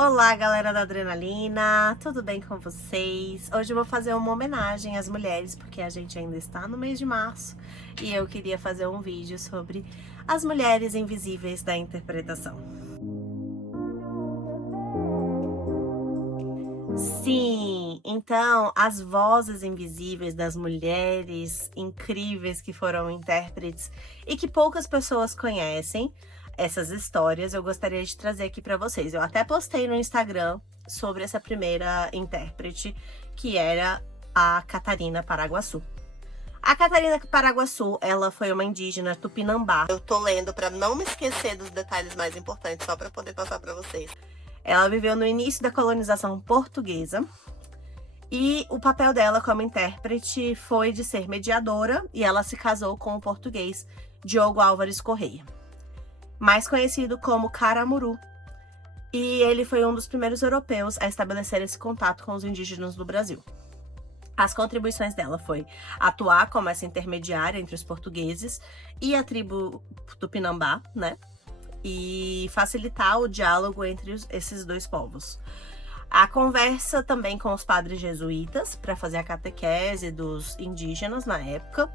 Olá, galera da Adrenalina, tudo bem com vocês? Hoje eu vou fazer uma homenagem às mulheres, porque a gente ainda está no mês de março e eu queria fazer um vídeo sobre as mulheres invisíveis da interpretação. Sim, então as vozes invisíveis das mulheres incríveis que foram intérpretes e que poucas pessoas conhecem, essas histórias eu gostaria de trazer aqui para vocês. Eu até postei no Instagram sobre essa primeira intérprete, que era a Catarina Paraguaçu. A Catarina Paraguaçu, ela foi uma indígena tupinambá. Eu tô lendo para não me esquecer dos detalhes mais importantes, só para poder passar para vocês. Ela viveu no início da colonização portuguesa e o papel dela como intérprete foi de ser mediadora, e ela se casou com o português Diogo Álvares Correia, mais conhecido como Caramuru, e ele foi um dos primeiros europeus a estabelecer esse contato com os indígenas do Brasil. As contribuições dela foi atuar como essa intermediária entre os portugueses e a tribo Tupinambá, né? E facilitar o diálogo entre esses dois povos. A conversa também com os padres jesuítas para fazer a catequese dos indígenas na época.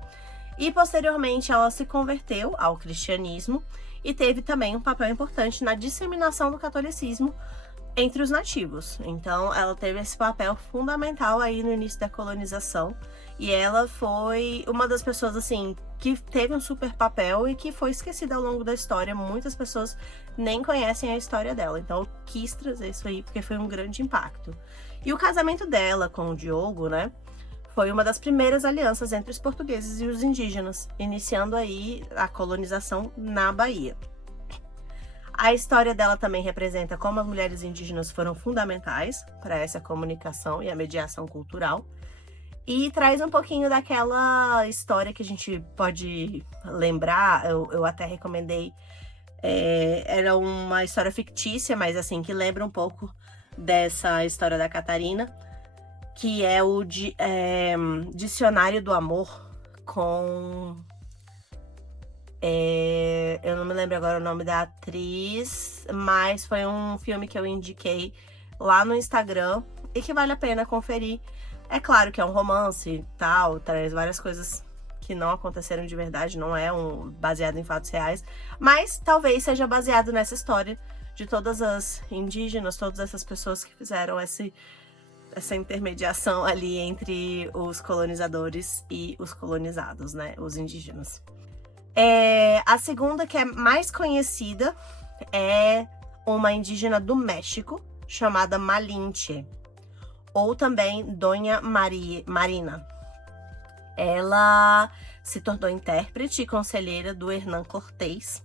E posteriormente ela se converteu ao cristianismo e teve também um papel importante na disseminação do catolicismo entre os nativos. Então ela teve esse papel fundamental aí no início da colonização, e ela foi uma das pessoas assim que teve um super papel e que foi esquecida ao longo da história. Muitas pessoas nem conhecem a história dela, então eu quis trazer isso aí porque foi um grande impacto. E o casamento dela com o Diogo, né, foi uma das primeiras alianças entre os portugueses e os indígenas, iniciando aí a colonização na Bahia. A história dela também representa como as mulheres indígenas foram fundamentais para essa comunicação e a mediação cultural, e traz um pouquinho daquela história que a gente pode lembrar. Eu até recomendei, era uma história fictícia, mas assim, que lembra um pouco dessa história da Catarina, que é o Dicionário do Amor com... eu não me lembro agora o nome da atriz, mas foi um filme que eu indiquei lá no Instagram e que vale a pena conferir. É claro que é um romance e tal, traz várias coisas que não aconteceram de verdade, não é baseado em fatos reais, mas talvez seja baseado nessa história de todas as indígenas, todas essas pessoas que fizeram essa intermediação ali entre os colonizadores e os colonizados, né, os indígenas. A segunda, que é mais conhecida, é uma indígena do México chamada Malinche, ou também Dona Marina. Ela se tornou intérprete e conselheira do Hernán Cortés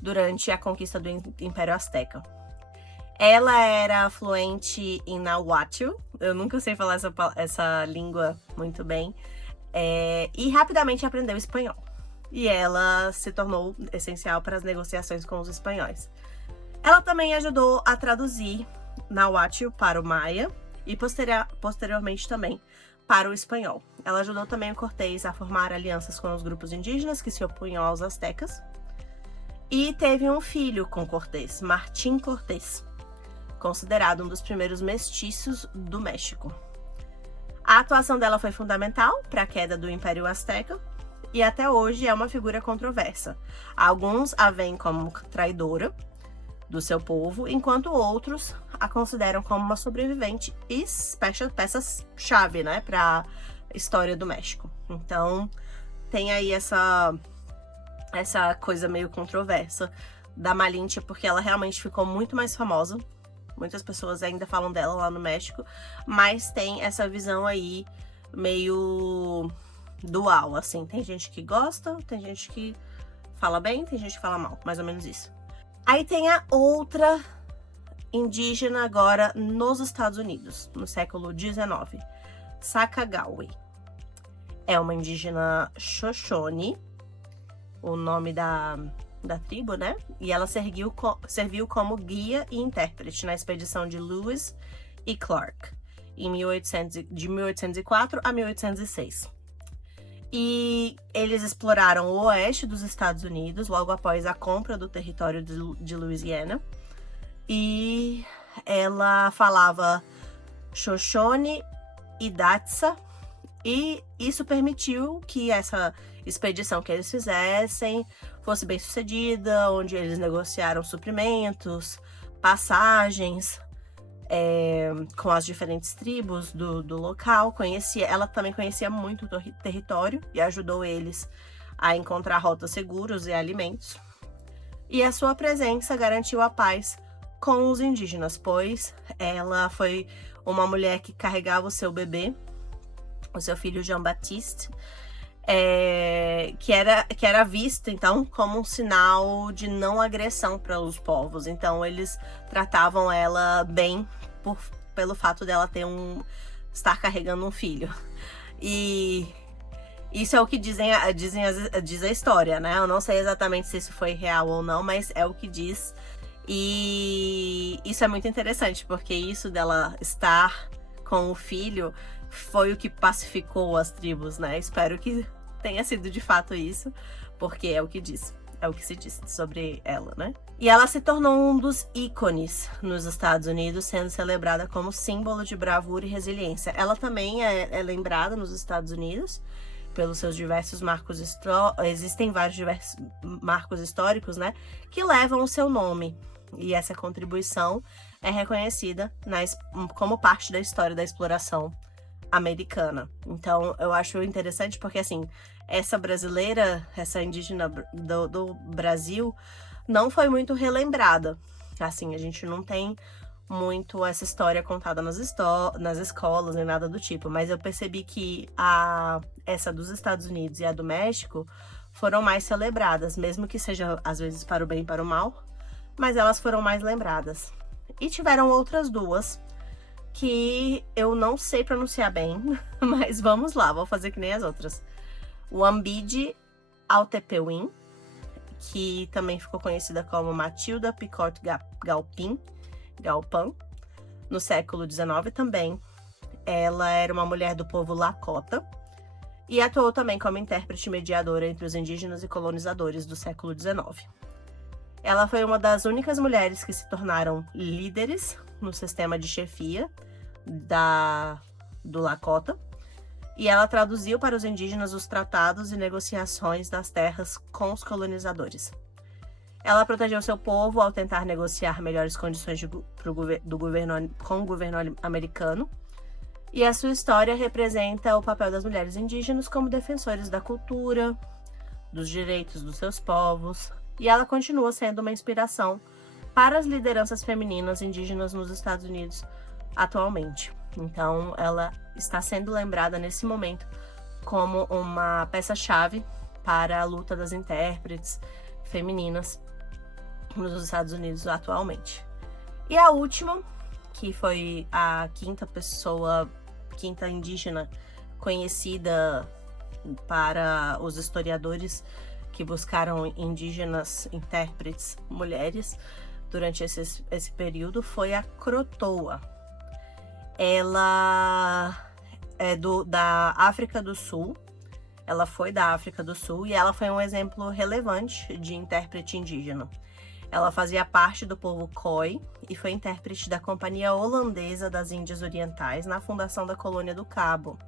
durante a conquista do Império Azteca. Ela era fluente em Nahuatl, eu nunca sei falar essa língua muito bem, e rapidamente aprendeu espanhol. E ela se tornou essencial para as negociações com os espanhóis. Ela também ajudou a traduzir Nahuatl para o Maia e posteriormente também para o espanhol. Ela ajudou também o Cortés a formar alianças com os grupos indígenas que se opunham aos astecas, e teve um filho com Cortés, Martín Cortés, considerado um dos primeiros mestiços do México. A atuação dela foi fundamental para a queda do Império Azteca e até hoje é uma figura controversa. Alguns a veem como traidora do seu povo, enquanto outros a consideram como uma sobrevivente e peça-chave, né, para a história do México. Então tem aí essa coisa meio controversa da Malinche, porque ela realmente ficou muito mais famosa. Muitas pessoas ainda falam dela lá no México, mas tem essa visão aí meio dual, assim. Tem gente que gosta, tem gente que fala bem, tem gente que fala mal, mais ou menos isso. Aí tem a outra indígena agora nos Estados Unidos, no século XIX, Sacagawea. É uma indígena Shoshone, o nome da tribo, né? E ela serviu como guia e intérprete na expedição de Lewis e Clark, de 1804 a 1806. E eles exploraram o oeste dos Estados Unidos logo após a compra do território de Louisiana. E ela falava Shoshone e Datsa, e isso permitiu que essa expedição que eles fizessem fosse bem sucedida, onde eles negociaram suprimentos, passagens com as diferentes tribos do local. Ela também conhecia muito o território e ajudou eles a encontrar rotas seguras e alimentos. E a sua presença garantiu a paz com os indígenas, pois ela foi uma mulher que carregava o seu bebê, o seu filho Jean-Baptiste, que era visto, então, como um sinal de não agressão para os povos. Então, eles tratavam ela bem pelo fato dela estar carregando um filho. E isso é o que diz a história, né? Eu não sei exatamente se isso foi real ou não, mas é o que diz. E isso é muito interessante, porque isso dela estar com o filho foi o que pacificou as tribos, né? Espero que tenha sido de fato isso, porque é o que se diz sobre ela, né? E ela se tornou um dos ícones nos Estados Unidos, sendo celebrada como símbolo de bravura e resiliência. Ela também é lembrada nos Estados Unidos pelos seus diversos marcos históricos. Existem vários diversos marcos históricos, né, que levam o seu nome. E essa contribuição é reconhecida como parte da história da exploração americana. Então, eu acho interessante porque, assim, essa brasileira, essa indígena do Brasil, não foi muito relembrada. Assim, a gente não tem muito essa história contada nas escolas, nem nada do tipo. Mas eu percebi que essa dos Estados Unidos e a do México foram mais celebradas, mesmo que seja, às vezes, para o bem e para o mal. Mas elas foram mais lembradas. E tiveram outras duas que eu não sei pronunciar bem, mas vamos lá, vou fazer que nem as outras. O Ambide Altepewin, que também ficou conhecida como Matilda Picot Galpan, no século XIX também. Ela era uma mulher do povo Lakota e atuou também como intérprete mediadora entre os indígenas e colonizadores do século XIX. Ela foi uma das únicas mulheres que se tornaram líderes no sistema de chefia do Lakota, e ela traduziu para os indígenas os tratados e negociações das terras com os colonizadores. Ela protegeu seu povo ao tentar negociar melhores condições com o governo americano, e a sua história representa o papel das mulheres indígenas como defensores da cultura, dos direitos dos seus povos, e ela continua sendo uma inspiração para as lideranças femininas indígenas nos Estados Unidos atualmente. Então, ela está sendo lembrada nesse momento como uma peça-chave para a luta das intérpretes femininas nos Estados Unidos atualmente. E a última, que foi a quinta indígena conhecida para os historiadores que buscaram indígenas intérpretes mulheres durante esse período, foi a Crotoa. Ela é da África do Sul. Ela foi da África do Sul e ela foi um exemplo relevante de intérprete indígena. Ela fazia parte do povo Khoi e foi intérprete da Companhia Holandesa das Índias Orientais na fundação da Colônia do Cabo.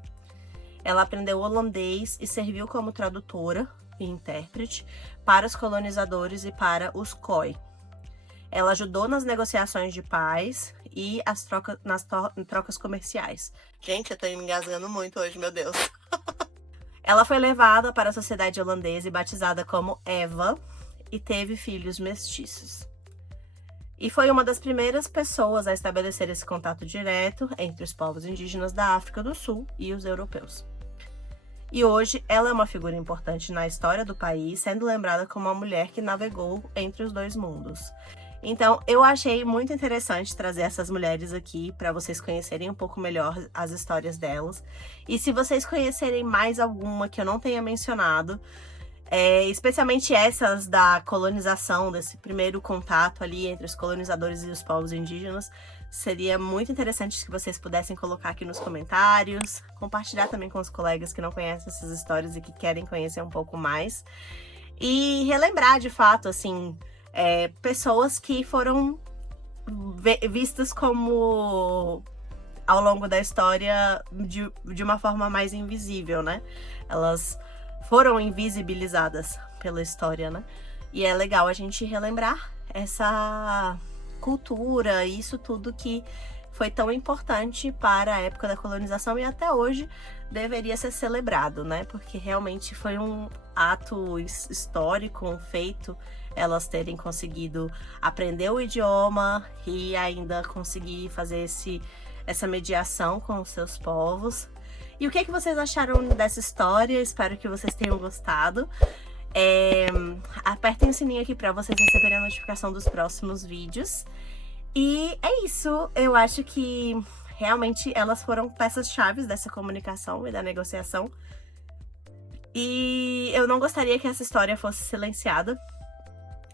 Ela aprendeu holandês e serviu como tradutora e intérprete para os colonizadores e para os Khoi. Ela ajudou nas negociações de paz e nas trocas comerciais. Gente, eu tô me engasgando muito hoje, meu Deus. Ela foi levada para a sociedade holandesa e batizada como Eva e teve filhos mestiços. E foi uma das primeiras pessoas a estabelecer esse contato direto entre os povos indígenas da África do Sul e os europeus. E hoje ela é uma figura importante na história do país, sendo lembrada como uma mulher que navegou entre os dois mundos. Então, eu achei muito interessante trazer essas mulheres aqui para vocês conhecerem um pouco melhor as histórias delas. E se vocês conhecerem mais alguma que eu não tenha mencionado, especialmente essas da colonização, desse primeiro contato ali entre os colonizadores e os povos indígenas, seria muito interessante que vocês pudessem colocar aqui nos comentários, compartilhar também com os colegas que não conhecem essas histórias e que querem conhecer um pouco mais. E relembrar, de fato, assim, pessoas que foram vistas como, ao longo da história, de uma forma mais invisível, né? Elas foram invisibilizadas pela história, né? E é legal a gente relembrar essa cultura, isso tudo que foi tão importante para a época da colonização e até hoje deveria ser celebrado, né? Porque realmente foi um ato histórico, um feito, elas terem conseguido aprender o idioma e ainda conseguir fazer essa mediação com os seus povos. E o que vocês acharam dessa história? Espero que vocês tenham gostado. Apertem o sininho aqui para vocês receberem a notificação dos próximos vídeos. E é isso, eu acho que realmente elas foram peças-chave dessa comunicação e da negociação. E eu não gostaria que essa história fosse silenciada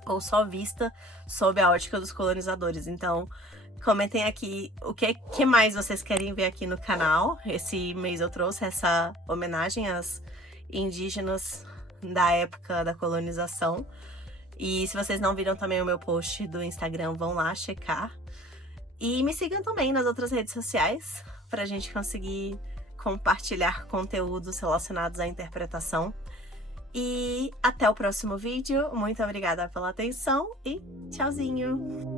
ou só vista sob a ótica dos colonizadores. Então, comentem aqui o que mais vocês querem ver aqui no canal. Esse mês eu trouxe essa homenagem às indígenas da época da colonização. E se vocês não viram também o meu post do Instagram, vão lá checar. E me sigam também nas outras redes sociais, pra gente conseguir compartilhar conteúdos relacionados à interpretação. E até o próximo vídeo. Muito obrigada pela atenção e tchauzinho!